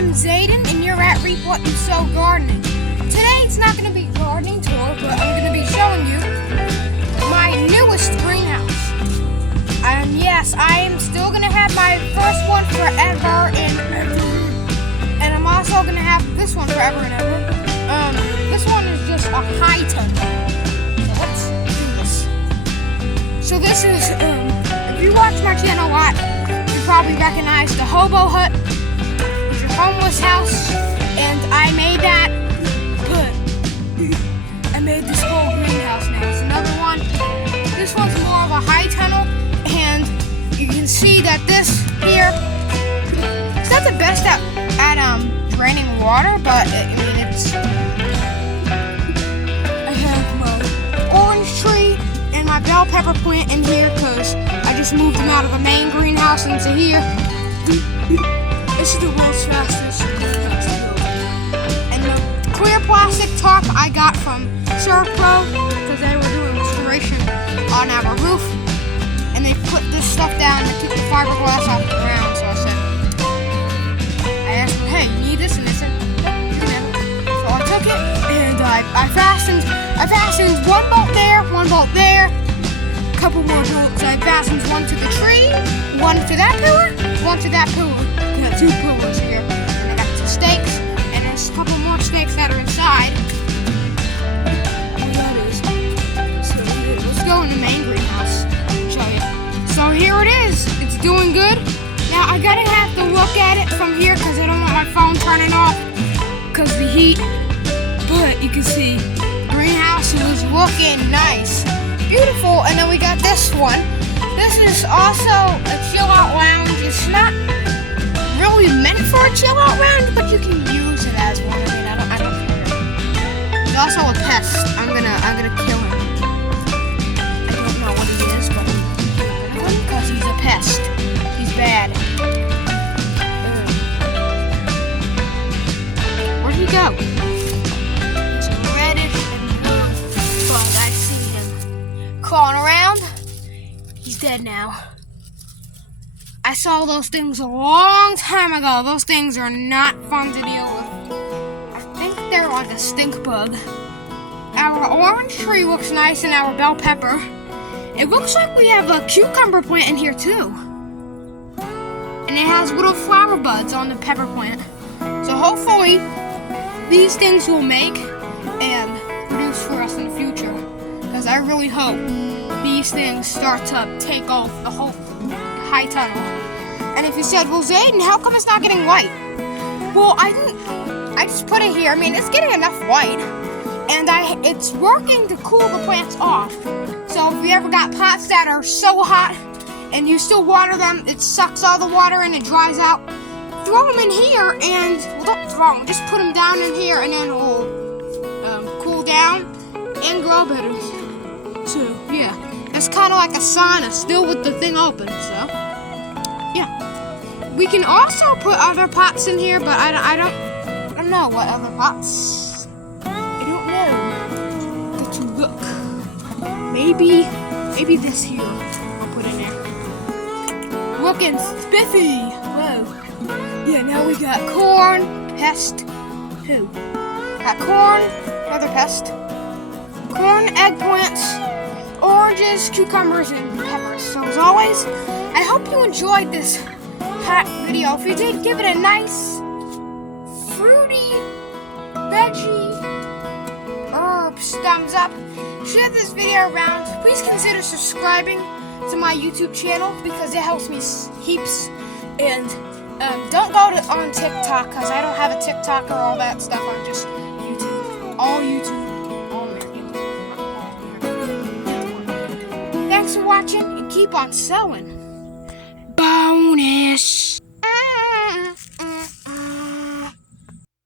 I'm Zayden, and you're at Reap What You Sow Gardening. Today it's not going to be a gardening tour, but I'm going to be showing you my newest greenhouse. And yes, I am still going to have my first one forever and I'm also going to have this one forever and ever. This one is just a high tunnel. So let's do this. So this is, if you watch my channel a lot, you probably recognize the hobo hut. It's your homeless house, and I made that. But I made this whole greenhouse now. It's another one. This one's more of a high tunnel, and you can see that this here, it's not the best at draining water, but I have my orange tree and my bell pepper plant in here because I just moved them out of the main greenhouse into here. This is the world's fastest greenhouse built. And the clear plastic top I got from Pro because they were doing restoration on our roof, and they put this stuff down and took the fiberglass off the ground. So I asked them, hey, you need this? And they said, yeah. So I took it and I fastened one bolt there, a couple more bolts. I fastened one to the tree, one to that pillar, one to that pillar. I got two pillars here, and I got two stakes, and there's a couple more stakes that are inside. And that is. So let's go in the main greenhouse and show you. So here it is. It's doing good. Now I gotta have to look at it from here because I don't want my phone turning off because the heat. But you can see the greenhouse is looking nice, beautiful. And then we got this one. This is also a chill out lounge. It's not really meant for a chill out lounge, but you can use it as one. I mean, I don't care. He's also a pest. I'm gonna kill him. I don't know what he is, but I'm gonna kill him because he's a pest. He's bad. Where'd he go? He's reddish and blue, but I see him crawling around. He's dead now. I saw those things a long time ago. Those things are not fun to deal with. I think they're like a stink bug. Our orange tree looks nice and our bell pepper. It looks like we have a cucumber plant in here too. And it has little flower buds on the pepper plant. So hopefully these things will make and produce for us in the future. Because I really hope these things start to take off the whole high tunnel. And if you said, well, Zayden, how come it's not getting white? Well, I just put it here. I mean, it's getting enough white. And it's working to cool the plants off. So if you ever got pots that are so hot and you still water them, it sucks all the water and it dries out, throw them in here and, well, don't throw them, just put them down in here and then it'll cool down and grow better. So, yeah, it's kind of like a sauna, still with the thing open, so, yeah. We can also put other pots in here, but I don't know what other pots. I don't know. Got to look. Maybe this here I'll put in there. Looking spiffy. Whoa. Yeah, now we got corn, pest, who? Got corn, another pest. Corn, eggplants, oranges, cucumbers, and peppers. So as always, I hope you enjoyed this hot video. If you did, give it a nice, fruity, veggie, herbs thumbs up. Share this video around. Please consider subscribing to my YouTube channel because it helps me heaps. And don't go on TikTok because I don't have a TikTok or all that stuff. I'm just YouTube. All YouTube. All American. Thanks for watching and keep on sowing. Bonus.